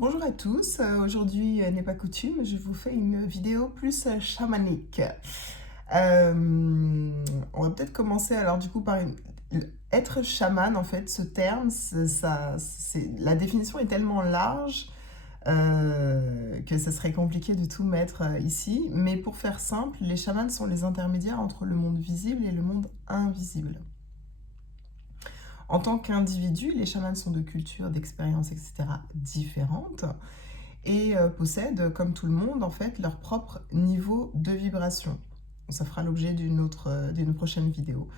Bonjour à tous, aujourd'hui n'est pas coutume, je vous fais une vidéo plus chamanique. On va peut-être commencer alors du coup par être chaman en fait, ce terme, la définition est tellement large que ça serait compliqué de tout mettre ici, mais pour faire simple, les chamans sont les intermédiaires entre le monde visible et le monde invisible. En tant qu'individu, les chamans sont de cultures, d'expériences, etc. différentes et possèdent, comme tout le monde, en fait, leur propre niveau de vibration. Ça fera l'objet d'une prochaine vidéo.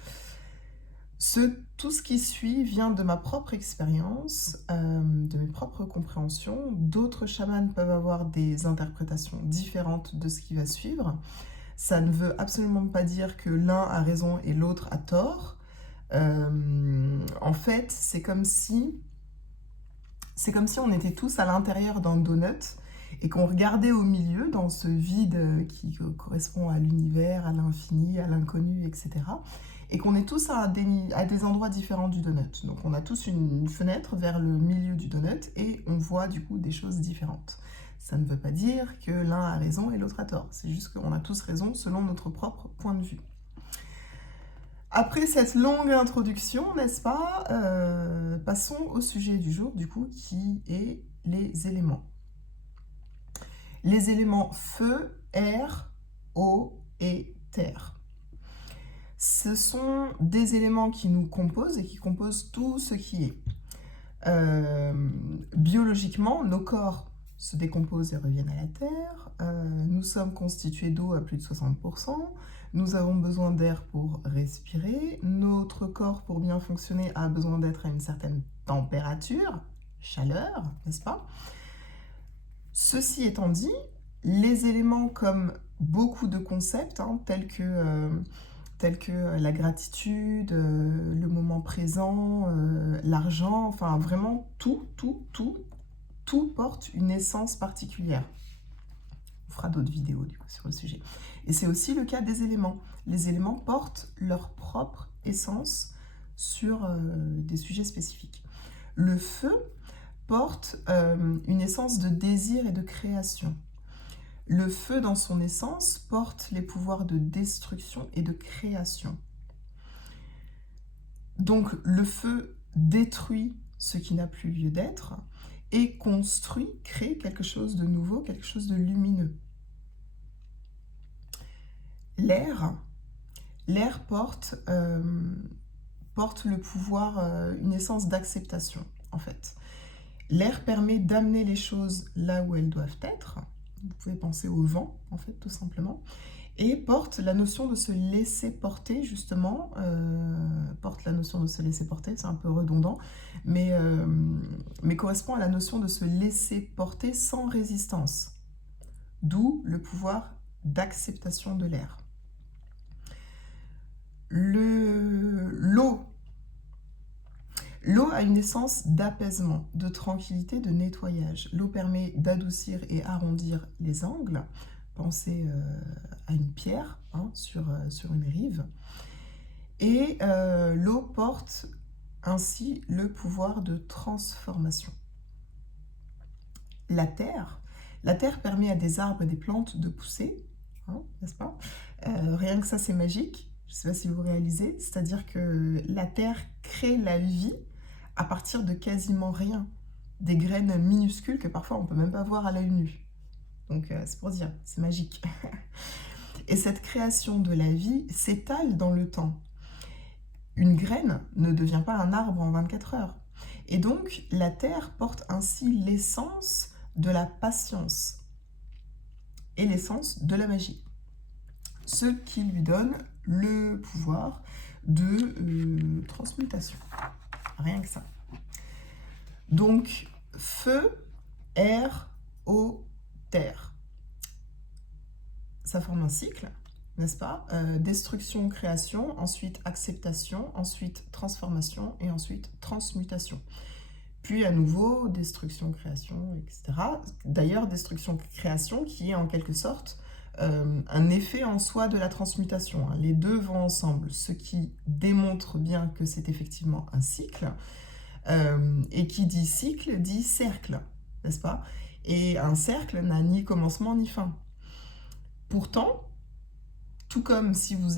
Tout ce qui suit vient de ma propre expérience, de mes propres compréhensions. D'autres chamans peuvent avoir des interprétations différentes de ce qui va suivre. Ça ne veut absolument pas dire que l'un a raison et l'autre a tort. En fait, c'est comme si on était tous à l'intérieur d'un donut et qu'on regardait au milieu, dans ce vide qui correspond à l'univers, à l'infini, à l'inconnu, etc. Et qu'on est tous à des endroits différents du donut. Donc on a tous une fenêtre vers le milieu du donut et on voit du coup des choses différentes. Ça ne veut pas dire que l'un a raison et l'autre a tort. C'est juste qu'on a tous raison selon notre propre point de vue. Après cette longue introduction, n'est-ce pas, passons au sujet du jour, du coup, qui est les éléments. Les éléments feu, air, eau et terre. Ce sont des éléments qui nous composent et qui composent tout ce qui est. Biologiquement, nos corps se décomposent et reviennent à la terre. Nous sommes constitués d'eau à plus de 60%. Nous avons besoin d'air pour respirer. Notre corps, pour bien fonctionner, a besoin d'être à une certaine température, chaleur, n'est-ce pas? Ceci étant dit, les éléments comme beaucoup de concepts, tels que la gratitude, le moment présent, l'argent, enfin vraiment tout porte une essence particulière. On fera d'autres vidéos du coup sur le sujet. Et c'est aussi le cas des éléments. Les éléments portent leur propre essence sur des sujets spécifiques. Le feu porte une essence de désir et de création. Le feu, dans son essence, porte les pouvoirs de destruction et de création. Donc le feu détruit ce qui n'a plus lieu d'être et construit, crée quelque chose de nouveau, quelque chose de lumineux. L'air porte le pouvoir, une essence d'acceptation, en fait. L'air permet d'amener les choses là où elles doivent être. Vous pouvez penser au vent, en fait, tout simplement. Et porte la notion de se laisser porter, justement. Porte la notion de se laisser porter, c'est un peu redondant, mais correspond à la notion de se laisser porter sans résistance. D'où le pouvoir d'acceptation de l'air. L'eau a une essence d'apaisement, de tranquillité, de nettoyage. L'eau permet d'adoucir et arrondir les angles. Pensez à une pierre sur une rive. Et l'eau porte ainsi le pouvoir de transformation. La terre permet à des arbres et des plantes de pousser, n'est-ce pas? Rien que ça, c'est magique. Je ne sais pas si vous réalisez. C'est-à-dire que la terre crée la vie à partir de quasiment rien. Des graines minuscules que parfois on ne peut même pas voir à l'œil nu. Donc c'est pour dire, c'est magique. Et cette création de la vie s'étale dans le temps. Une graine ne devient pas un arbre en 24 heures. Et donc la terre porte ainsi l'essence de la patience et l'essence de la magie. Ce qui lui donne le pouvoir de transmutation. Rien que ça. Donc, feu, air, eau, terre. Ça forme un cycle, n'est-ce pas? Destruction, création, ensuite acceptation, ensuite transformation et ensuite transmutation. Puis à nouveau, destruction, création, etc. D'ailleurs, destruction, création qui est en quelque sorte un effet en soi de la transmutation. Les deux vont ensemble, ce qui démontre bien que c'est effectivement un cycle. Et qui dit cycle, dit cercle. n'est-ce pas? Et un cercle n'a ni commencement ni fin. Pourtant, tout comme si vous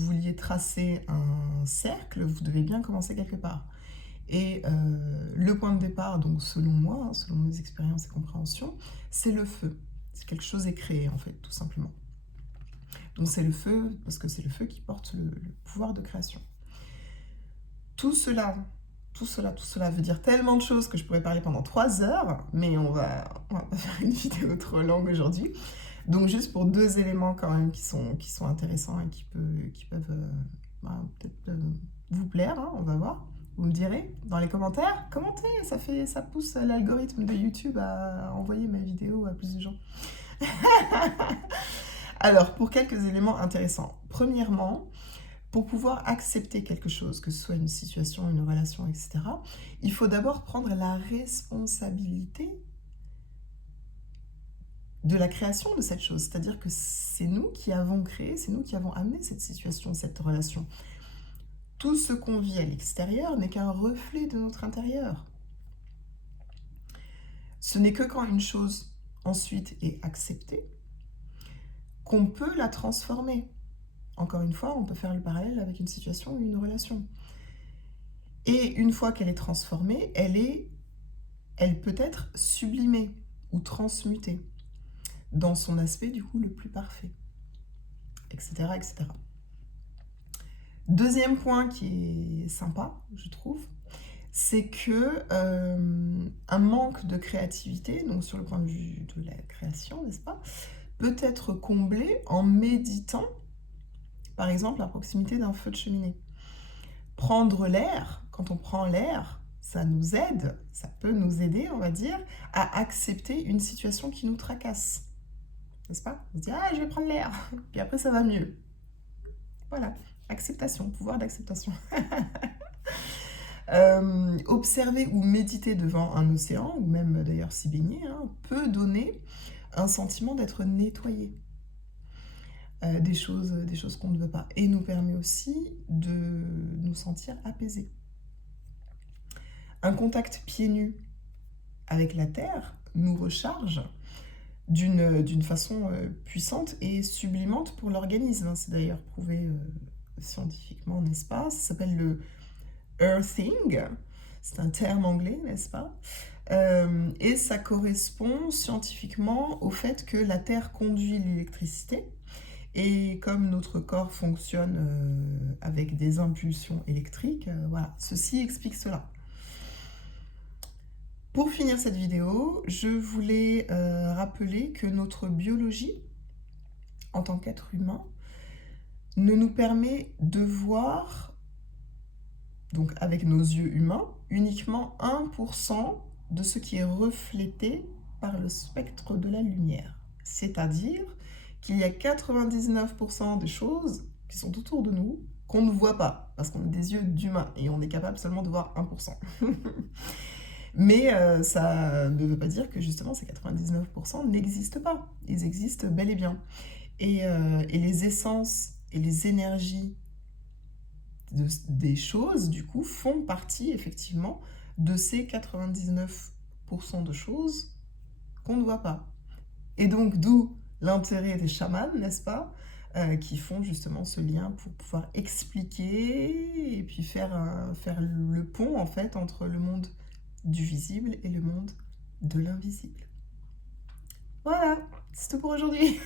vouliez tracer un cercle, vous devez bien commencer quelque part. Et le point de départ, donc selon moi, hein, selon mes expériences et compréhensions, c'est le feu. C'est quelque chose est créé, en fait, tout simplement. Donc c'est le feu, parce que c'est le feu qui porte le pouvoir de création. Tout cela veut dire tellement de choses que je pourrais parler pendant 3 heures, mais on va pas faire une vidéo trop longue aujourd'hui. Donc juste pour 2 éléments quand même qui sont intéressants et qui peuvent peut-être vous plaire, hein, on va voir. Vous me direz dans les commentaires, commentez, ça pousse l'algorithme de YouTube à envoyer ma vidéo à plus de gens. Alors, pour quelques éléments intéressants. Premièrement, pour pouvoir accepter quelque chose, que ce soit une situation, une relation, etc., il faut d'abord prendre la responsabilité de la création de cette chose. C'est-à-dire que c'est nous qui avons créé, c'est nous qui avons amené cette situation, cette relation. Tout ce qu'on vit à l'extérieur n'est qu'un reflet de notre intérieur. Ce n'est que quand une chose ensuite est acceptée qu'on peut la transformer. Encore une fois, on peut faire le parallèle avec une situation ou une relation. Et une fois qu'elle est transformée, elle peut être sublimée ou transmutée dans son aspect du coup le plus parfait, etc., etc. Deuxième point qui est sympa, je trouve, c'est que un manque de créativité, donc sur le point de vue de la création, n'est-ce pas, peut être comblé en méditant, par exemple, à proximité d'un feu de cheminée. Prendre l'air, quand on prend l'air, ça nous aide, ça peut nous aider, on va dire, à accepter une situation qui nous tracasse. N'est-ce pas? On se dit, ah, je vais prendre l'air, puis après ça va mieux. Voilà, acceptation, pouvoir d'acceptation. Observer ou méditer devant un océan, ou même d'ailleurs s'y baigner, hein, peut donner un sentiment d'être nettoyé des choses qu'on ne veut pas, et nous permet aussi de nous sentir apaisés. Un contact pieds nus avec la terre nous recharge d'une façon puissante et sublimante pour l'organisme. C'est d'ailleurs prouvé scientifiquement, n'est-ce pas? Ça s'appelle le earthing, c'est un terme anglais, n'est-ce pas? Et ça correspond scientifiquement au fait que la terre conduit l'électricité, et comme notre corps fonctionne avec des impulsions électriques, voilà, ceci explique cela. Pour finir cette vidéo, je voulais rappeler que notre biologie, en tant qu'être humain, ne nous permet de voir, donc avec nos yeux humains, uniquement 1% de ce qui est reflété par le spectre de la lumière. C'est-à-dire qu'il y a 99% des choses qui sont autour de nous qu'on ne voit pas, parce qu'on a des yeux d'humain et on est capable seulement de voir 1%. Mais ça ne veut pas dire que justement ces 99% n'existent pas. Ils existent bel et bien. Et les essences et les énergies des choses, du coup, font partie effectivement de ces 99% de choses qu'on ne voit pas. Et donc, d'où l'intérêt des chamans, n'est-ce pas, qui font justement ce lien pour pouvoir expliquer et puis faire le pont, en fait, entre le monde du visible et le monde de l'invisible. Voilà, c'est tout pour aujourd'hui.